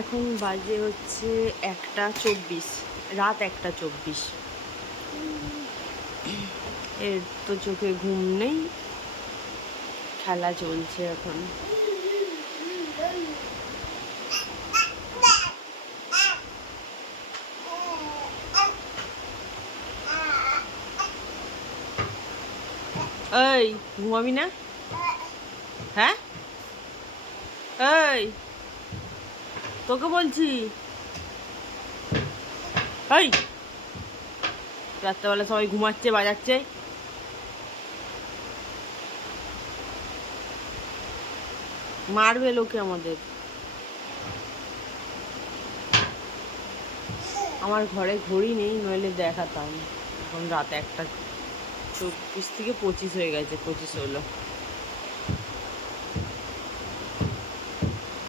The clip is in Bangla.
এখন বাজে হচ্ছে 1:24, রাত 1:24। এর তো চোখে ঘুম নেই, খেলা চলছে এখন। এই ঘুমাবি না? হ্যাঁ, এই তোকে বলছি। এই রাত্রেবেলা সবাই ঘুমাচ্ছে, বাজাচ্ছে, মারবে লোকে আমাদের। আমার ঘরে ঘড়ি নেই, নইলে দেখাতাম। এখন রাত 1:24 থেকে 25 হয়ে গেছে, 25 হলো।